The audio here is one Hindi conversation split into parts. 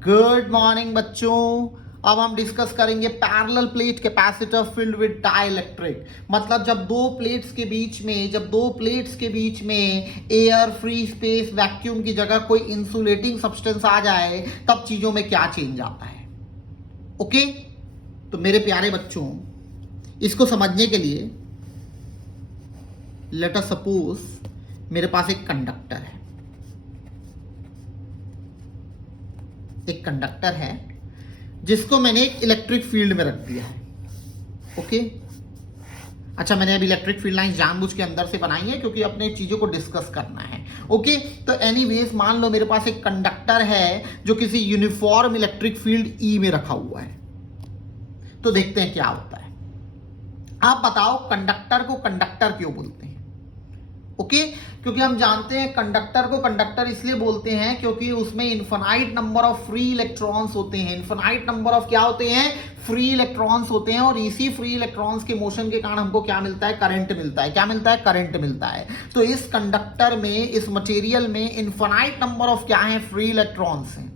गुड मॉर्निंग बच्चों। अब हम डिस्कस करेंगे parallel plate capacitor filled with dielectric. मतलब जब दो प्लेट्स के बीच में एयर, फ्री स्पेस, वैक्यूम की जगह कोई इंसुलेटिंग सब्सटेंस आ जाए तब चीजों में क्या चेंज आता है। ओके, तो मेरे प्यारे बच्चों, इसको समझने के लिए लेट अस सपोज मेरे पास एक कंडक्टर है जिसको मैंने एक इलेक्ट्रिक फील्ड में रख दिया है। ओके, अच्छा, मैंने अभी इलेक्ट्रिक फील्ड लाइन जानबूझ के अंदर से बनाई है क्योंकि अपने चीजों को डिस्कस करना है। ओके, तो एनीवेज मान लो मेरे पास एक कंडक्टर है जो किसी यूनिफॉर्म इलेक्ट्रिक फील्ड ई में रखा हुआ है। तो देखते हैं क्या होता है। आप बताओ, कंडक्टर को कंडक्टर क्यों बोलते हैं? ओके, क्योंकि हम जानते हैं कंडक्टर को कंडक्टर इसलिए बोलते हैं क्योंकि उसमें infinite number of free electrons होते हैं। इनफाइनाइट नंबर ऑफ क्या होते हैं? फ्री इलेक्ट्रॉन्स होते हैं। और इसी फ्री इलेक्ट्रॉन्स के मोशन के कारण हमको क्या मिलता है? करंट मिलता है। क्या मिलता है? करंट मिलता है। तो इस कंडक्टर में, इस मटेरियल में इनफाइनाइट नंबर ऑफ क्या है? फ्री इलेक्ट्रॉन्स हैं।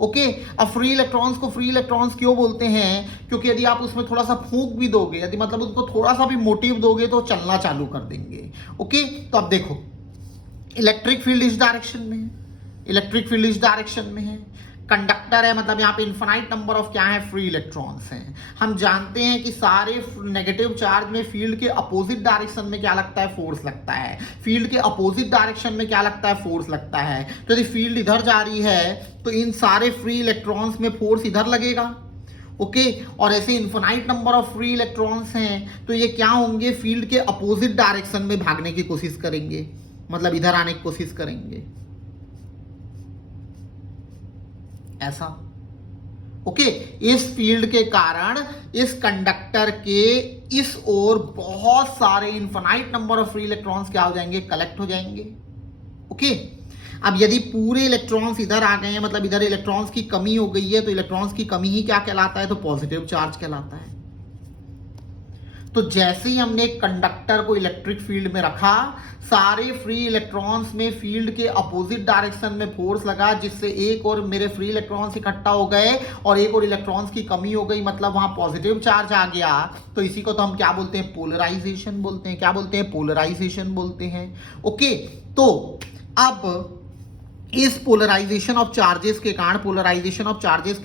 ओके, अब फ्री इलेक्ट्रॉन्स को फ्री इलेक्ट्रॉन्स क्यों बोलते हैं? क्योंकि यदि आप उसमें थोड़ा सा फूंक भी दोगे, यदि मतलब उनको थोड़ा सा भी मोटिव दोगे तो चलना चालू कर देंगे। ओके, तो अब देखो, इलेक्ट्रिक फील्ड इस डायरेक्शन में है, इलेक्ट्रिक फील्ड इस डायरेक्शन में है, कंडक्टर है, मतलब यहां पे इनफाइनाइट नंबर ऑफ क्या है? फ्री इलेक्ट्रॉन्स हैं। हम जानते हैं कि सारे नेगेटिव चार्ज में फील्ड के अपोजिट डायरेक्शन में क्या लगता है? फोर्स लगता है। फील्ड के अपोजिट डायरेक्शन में क्या लगता है? फोर्स लगता है। तो यदि फील्ड इधर जा रही है तो इन सारे फ्री इलेक्ट्रॉन्स में फोर्स इधर लगेगा। ओके, और ऐसे infinite number of free electrons हैं तो ये क्या होंगे? फील्ड के अपोजिट डायरेक्शन में भागने की कोशिश करेंगे, मतलब इधर आने की कोशिश करेंगे, ऐसा। ओके, इस फील्ड के कारण इस कंडक्टर के इस ओर बहुत सारे infinite number of free electrons क्या हो जाएंगे? कलेक्ट हो जाएंगे। ओके, अब यदि पूरे इलेक्ट्रॉन्स इधर आ गए हैं, मतलब इधर इलेक्ट्रॉन्स की कमी हो गई है, तो इलेक्ट्रॉन्स की कमी ही क्या कहलाता है? तो पॉजिटिव चार्ज कहलाता है। तो जैसे ही हमने एक कंडक्टर को इलेक्ट्रिक फील्ड में रखा, सारे फ्री इलेक्ट्रॉन्स में फील्ड के अपोजिट डायरेक्शन में फोर्स लगा, जिससे एक और मेरे फ्री इलेक्ट्रॉन्स इकट्ठा हो गए और एक और इलेक्ट्रॉन्स की कमी हो गई, मतलब वहां पॉजिटिव चार्ज आ गया। तो इसी को तो हम क्या बोलते हैं? पोलराइजेशन बोलते हैं। क्या बोलते हैं? पोलराइजेशन बोलते हैं। ओके, तो अब इस पोलराइजेशन ऑफ चार्जेस के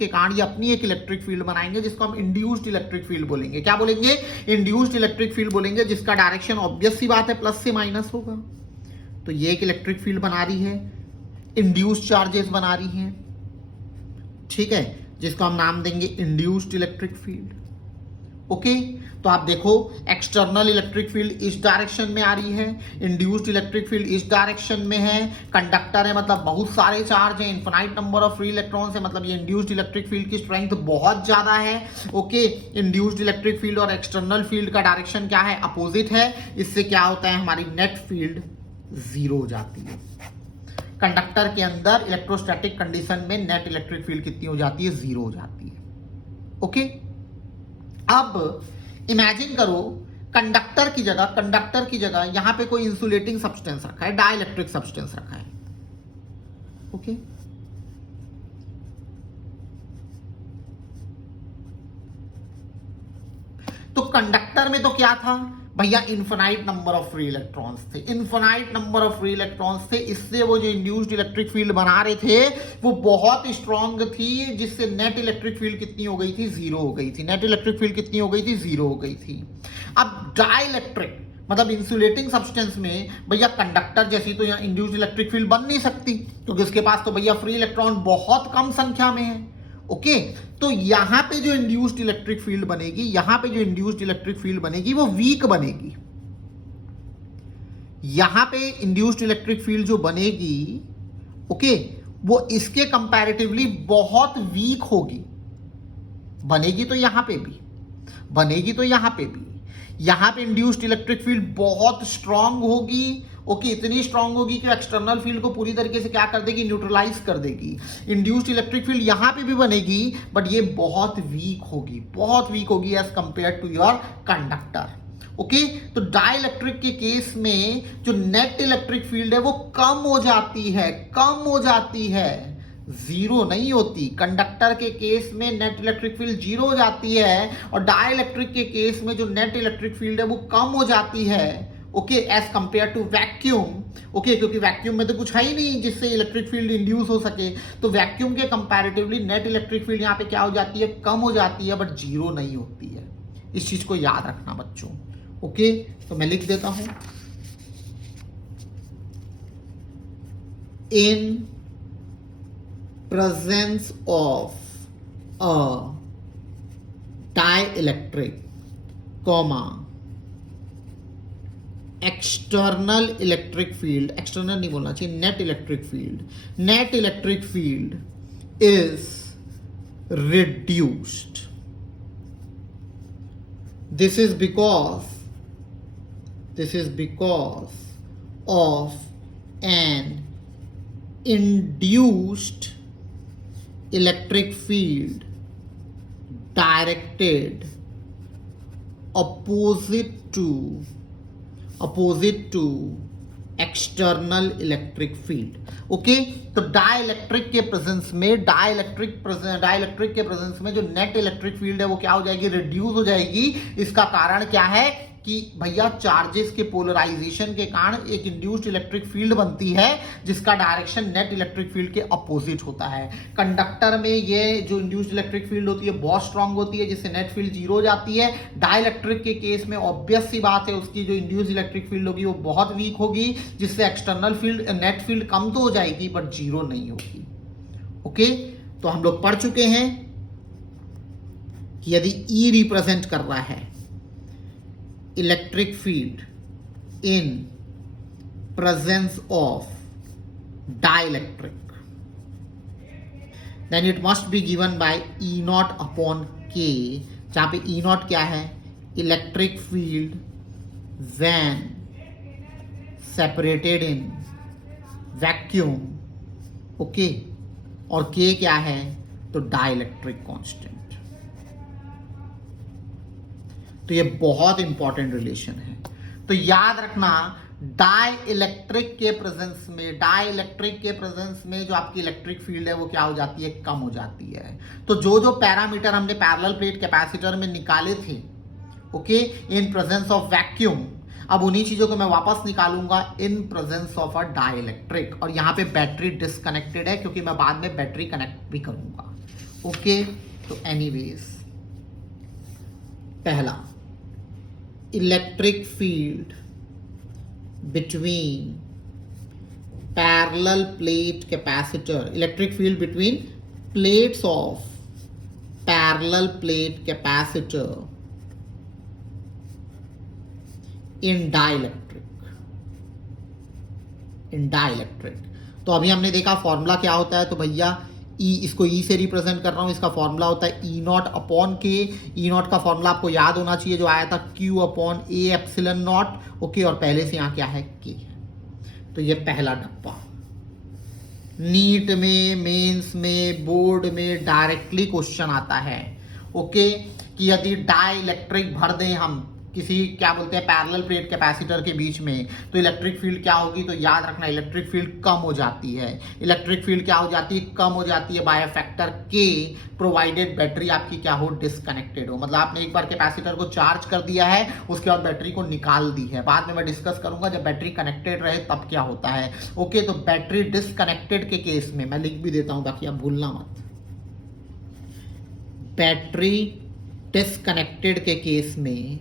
कारण ये अपनी एक इलेक्ट्रिक फील्ड बनाएंगे जिसको हम इंड्यूस्ड इलेक्ट्रिक फील्ड बोलेंगे। क्या बोलेंगे? इंड्यूस्ड इलेक्ट्रिक फील्ड बोलेंगे, जिसका डायरेक्शन ऑब्वियस सी बात है, प्लस से माइनस होगा। तो ये एक इलेक्ट्रिक फील्ड बना रही है, इंड्यूस्ड चार्जेस बना रही हैं, ठीक है, जिसको हम नाम देंगे इंड्यूस्ड इलेक्ट्रिक फील्ड। ओके, तो आप देखो, एक्सटर्नल इलेक्ट्रिक फील्ड इस डायरेक्शन में आ रही है, इंड्यूस्ड इलेक्ट्रिक फील्ड इस डायरेक्शन में है, कंडक्टर है मतलब बहुत सारे चार्ज हैं, infinite number of free electrons है, मतलब ये इंड्यूस्ड इलेक्ट्रिक फील्ड की स्ट्रेंथ बहुत ज्यादा है। ओके, इंड्यूस्ड इलेक्ट्रिक फील्ड और एक्सटर्नल फील्ड का डायरेक्शन क्या है? अपोजिट है। इससे क्या होता है? हमारी नेट फील्ड जीरो हो जाती है। कंडक्टर के अंदर इलेक्ट्रोस्टैटिक कंडीशन में नेट इलेक्ट्रिक फील्ड कितनी हो जाती है? जीरो हो जाती है। ओके, अब इमेजिन करो, कंडक्टर की जगह यहां पे कोई इंसुलेटिंग सब्सटेंस रखा है, डाइलेक्ट्रिक सब्सटेंस रखा है। ओके, तो कंडक्टर में तो क्या था भैया? Infinite number of free electrons थे, infinite number of free electrons थे। इससे वो जो इंड्यूस्ड इलेक्ट्रिक फील्ड बना रहे थे वो बहुत स्ट्रांग थी, जिससे नेट इलेक्ट्रिक फील्ड कितनी हो गई थी? जीरो हो गई थी। नेट इलेक्ट्रिक फील्ड कितनी हो गई थी? जीरो हो गई थी। अब डाइलेक्ट्रिक मतलब इंसुलेटिंग सब्सटेंस में भैया कंडक्टर जैसी तो यहाँ इंड्यूस्ड इलेक्ट्रिक फील्ड बन नहीं सकती, क्योंकि उसके पास तो भैया फ्री इलेक्ट्रॉन बहुत कम संख्या में है। ओके, तो यहां पे जो इंड्यूस्ड इलेक्ट्रिक फील्ड बनेगी, वो वीक बनेगी। यहां पे इंड्यूस्ड इलेक्ट्रिक फील्ड जो बनेगी, ओके, वो इसके कंपैरेटिवली बहुत वीक होगी। बनेगी तो यहां पे भी, यहां पे इंड्यूस्ड इलेक्ट्रिक फील्ड बहुत स्ट्रांग होगी। ओके, इतनी स्ट्रांग होगी कि एक्सटर्नल फील्ड को पूरी तरीके से क्या कर देगी? न्यूट्रलाइज कर देगी। इंड्यूस्ड इलेक्ट्रिक फील्ड यहां पे भी बनेगी, बट ये बहुत वीक होगी as compare to your conductor. Okay, तो डाइलेक्ट्रिक के केस में जो नेट इलेक्ट्रिक फील्ड है वो कम हो जाती है, जीरो नहीं होती। कंडक्टर के केस में नेट इलेक्ट्रिक फील्ड जीरो हो जाती है और डाइइलेक्ट्रिक के केस में जो नेट इलेक्ट्रिक फील्ड है वो कम हो जाती है, okay, as compare to vacuum, okay, क्योंकि वैक्यूम में तो कुछ है ही नहीं जिससे इलेक्ट्रिक फील्ड इंड्यूस हो सके, तो वैक्यूम के कंपैरेटिवली नेट इलेक्ट्रिक फील्ड यहाँ पे क्या हो जाती है, कम हो जाती है, बट जीरो नहीं होती है। इस चीज को याद रखना बच्चों, ओके। तो मैं लिख देता हूं, इन presence of a dielectric, comma, external electric field, external नहीं बोलना चाहिए, net electric field, net electric field is reduced. This is because of an induced electric field directed opposite to external electric field, okay. तो डाइइलेक्ट्रिक के प्रेजेंस में जो नेट इलेक्ट्रिक फील्ड है वो क्या हो जाएगी, रिड्यूस हो जाएगी। इसका कारण क्या है कि भैया चार्जेस के पोलराइजेशन के कारण एक इंड्यूस्ड इलेक्ट्रिक फील्ड बनती है जिसका डायरेक्शन नेट इलेक्ट्रिक फील्ड के अपोजिट होता है। कंडक्टर में ये जो इंड्यूस्ड इलेक्ट्रिक फील्ड होती है बहुत स्ट्रांग होती है जिससे नेट फील्ड जीरो हो जाती है। डाइइलेक्ट्रिक के केस में ऑब्वियस सी बात है उसकी जो इंड्यूस्ड इलेक्ट्रिक फील्ड होगी वो बहुत वीक होगी जिससे एक्सटर्नल फील्ड नेट फील्ड कम तो हो जाएगी बट जीरो नहीं होगी, ओके। तो हम लोग पढ़ चुके हैं कि यदि E रिप्रेजेंट कर रहा है electric field in presence of dielectric, then it must be given by E naught upon K, जहां पे E naught क्या है, electric field when separated in vacuum, okay, और K क्या है, तो dielectric constant। तो ये बहुत इंपॉर्टेंट रिलेशन है। तो याद रखना डाइइलेक्ट्रिक के प्रेजेंस में जो आपकी इलेक्ट्रिक फील्ड है वो क्या हो जाती है, कम हो जाती है। तो जो पैरामीटर हमने पैरेलल प्लेट कैपेसिटर में निकाले थे, okay, in presence of vacuum, अब उन्हीं चीजों को मैं वापस निकालूंगा in presence of a dielectric. और यहां पे बैटरी डिसकनेक्टेड है क्योंकि मैं बाद में बैटरी कनेक्ट भी करूंगा, ओके। तो एनीवेज, पहला, electric field between parallel plate capacitor, electric field between plates of parallel plate capacitor in dielectric. तो अभी हमने देखा फॉर्मूला क्या होता है, तो भैया E, इसको E से रिप्रेजेंट कर रहा हूं, इसका फॉर्मूला होता है E not upon K। E not का फॉर्मूला आपको याद होना चाहिए जो आया था Q upon A epsilon naught, okay, और पहले से यहां क्या है, K। तो ये पहला डब्बा नीट में, मेंस में, बोर्ड में डायरेक्टली क्वेश्चन आता है, ओके, कि यदि डाइइलेक्ट्रिक भर दें हम किसी क्या बोलते हैं पैरेलल प्लेट कैपेसिटर के बीच में तो इलेक्ट्रिक फील्ड क्या होगी, तो याद रखना इलेक्ट्रिक फील्ड कम हो जाती है। इलेक्ट्रिक फील्ड क्या हो जाती है, कम हो जाती है by factor K, provided battery आपकी क्या हो, डिसकनेक्टेड हो। मतलब आपने एक बार कैपेसिटर को चार्ज कर दिया है, उसके बाद बैटरी को निकाल दी है। बाद में मैं डिस्कस करूंगा जब बैटरी कनेक्टेड रहे तब क्या होता है, ओके। तो बैटरी डिसकनेक्टेड के केस में मैं लिख भी देता हूं ताकि आप भूलना मत, बैटरी डिसकनेक्टेड के केस में,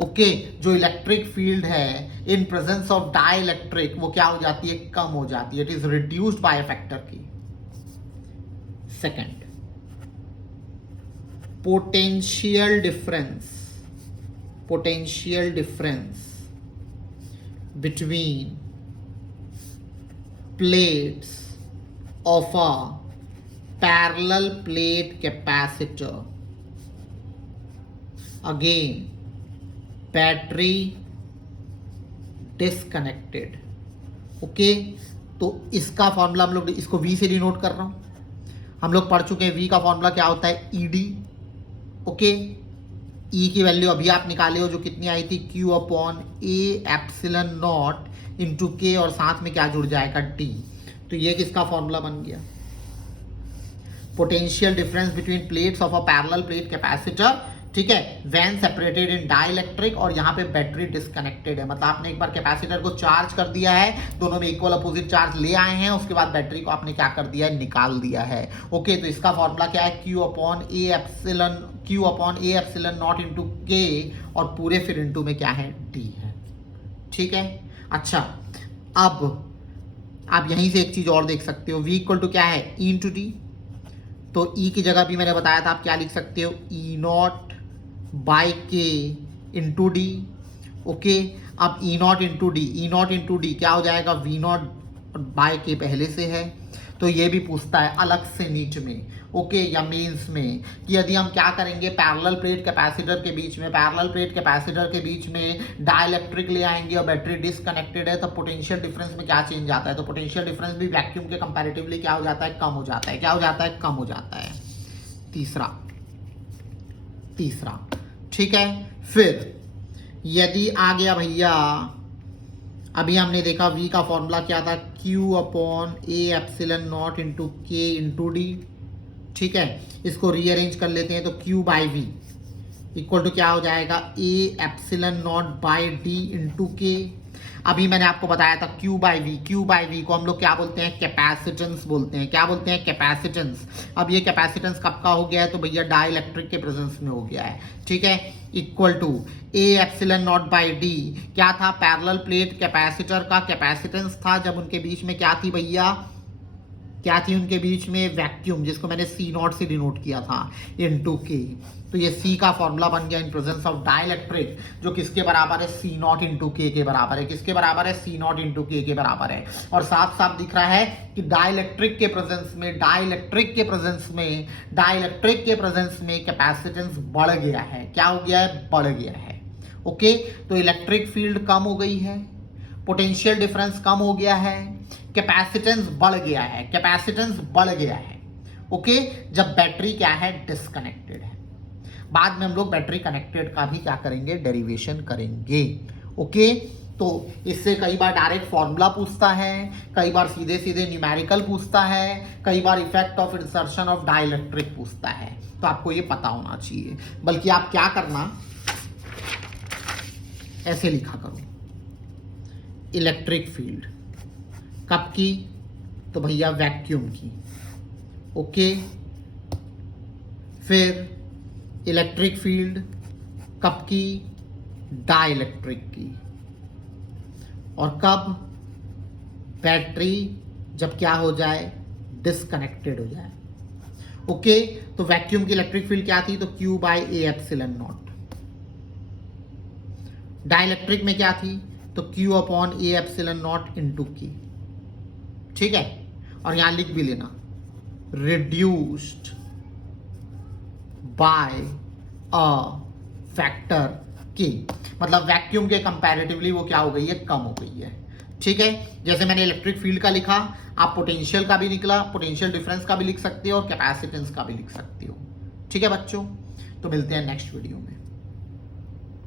ओके, जो इलेक्ट्रिक फील्ड है इन प्रेजेंस ऑफ डाइइलेक्ट्रिक वो क्या हो जाती है, कम हो जाती है, it is reduced by factor K। Second, potential difference between plates of a parallel plate capacitor, again battery disconnected, okay. तो इसका फॉर्मूला हम लोग, इसको V से डिनोट कर रहा हूं, हम लोग पढ़ चुके हैं V का फॉर्मूला क्या होता है, ED, ओके। E की वैल्यू अभी आप निकाले हो जो कितनी आई थी, Q upon A epsilon naught into K, और साथ में क्या जुड़ जाएगा, D। तो ये किसका फॉर्मूला बन गया, potential difference between plates of a parallel plate capacitor, ठीक है, व्हेन सेपरेटेड इन डाइलेक्ट्रिक, और यहाँ पे बैटरी डिस्कनेक्टेड है, मतलब आपने एक बार कैपेसिटर को चार्ज कर दिया है, दोनों में इक्वल अपोजिट चार्ज ले आए हैं, उसके बाद बैटरी को आपने क्या कर दिया है, निकाल दिया है। ओके, तो इसका फॉर्मूला क्या है, Q upon A epsilon naught into के, और पूरे फिर इंटू में क्या है, D है। ठीक है, अच्छा, अब आप यहीं से एक चीज और देख सकते हो, V इक्वल टू क्या है, E इंटू डी, तो E की जगह भी मैंने बताया था आप क्या लिख सकते हो, E नॉट बाई के इंटू डी। ओके, अब E नॉट इंटू डी क्या हो जाएगा, V नॉट बाय के पहले से है, तो ये भी पूछता है अलग से नीट में, ओके, या मेंस में, कि यदि हम क्या करेंगे, पैरेलल प्लेट कैपेसिटर के बीच में डाइलेक्ट्रिक ले आएंगे और बैटरी डिस्कनेक्टेड है, तो पोटेंशियल डिफरेंस में क्या चेंज आता है, तो पोटेंशियल डिफरेंस भी वैक्यूम के कंपैरेटिवली क्या हो जाता है, कम हो जाता है। क्या हो जाता है, कम हो जाता है। तीसरा, ठीक है, फिर यदि आ गया भैया, अभी हमने देखा V का फॉर्मूला क्या था, Q upon A epsilon naught into k into d. ठीक है, इसको रीअरेंज कर लेते हैं, तो Q by V equal to क्या हो जाएगा, A epsilon naught by d into k. अभी मैंने आपको बताया था Q बाई V को हम लोग क्या बोलते हैं, कैपेसिटेंस बोलते हैं। क्या बोलते हैं, कैपेसिटेंस। अब ये कैपेसिटेंस कब का हो गया है, तो भैया डाइलेक्ट्रिक के प्रेजेंस में हो गया है। ठीक है, equal to A epsilon naught by d, क्या था, पैरेलल प्लेट कैपेसिटर का कैपेसिटेंस था, जब उनके बीच में क्या थी भैया, क्या थी उनके बीच में, वैक्यूम, जिसको मैंने सी नॉट से डिनोट किया था, इनटू के। तो ये सी का फॉर्मूला बन गया इन प्रेजेंस ऑफ डाइलेक्ट्रिक, जो किसके बराबर है, सी नॉट इंटू के के बराबर है। किसके बराबर है, सी नॉट इंटू के के बराबर है। और साफ साफ दिख रहा है कि डाइलेक्ट्रिक के प्रेजेंस में कैपेसिटेंस बढ़ गया है। क्या हो गया है, बढ़ गया है। ओके, तो इलेक्ट्रिक फील्ड कम हो गई है, पोटेंशियल डिफरेंस कम हो गया है, कैपेसिटेंस बढ़ गया है। ओके, जब बैटरी क्या है, डिस्कनेक्टेड है। बाद में हम लोग बैटरी कनेक्टेड का भी क्या करेंगे, डेरिवेशन करेंगे। ओके, तो इससे कई बार डायरेक्ट फॉर्मूला पूछता है, कई बार सीधे सीधे न्यूमेरिकल पूछता है, कई बार effect of insertion of dielectric पूछता है। तो आपको ये पता होना चाहिए। बल्कि आप क्या करना, ऐसे लिखा करो, इलेक्ट्रिक फील्ड कब की, तो भैया वैक्यूम की। ओके, फिर इलेक्ट्रिक फील्ड कब की, डाइलेक्ट्रिक की। और कब, बैटरी जब क्या हो जाए, डिस्कनेक्टेड हो जाए। ओके, तो वैक्यूम की इलेक्ट्रिक फील्ड क्या थी, तो Q by A epsilon not. Dielectric में क्या थी, तो Q upon A epsilon naught into की। ठीक है, और यहां लिख भी लेना, रिड्यूस्ड बाय अ फैक्टर के, मतलब वैक्यूम के कंपैरेटिवली वो क्या हो गई है, कम हो गई है। ठीक है, जैसे मैंने इलेक्ट्रिक फील्ड का लिखा, आप पोटेंशियल का भी निकला, पोटेंशियल डिफरेंस का भी लिख सकते हो और कैपेसिटेंस का भी लिख सकते हो। ठीक है बच्चों, तो मिलते हैं नेक्स्ट वीडियो में।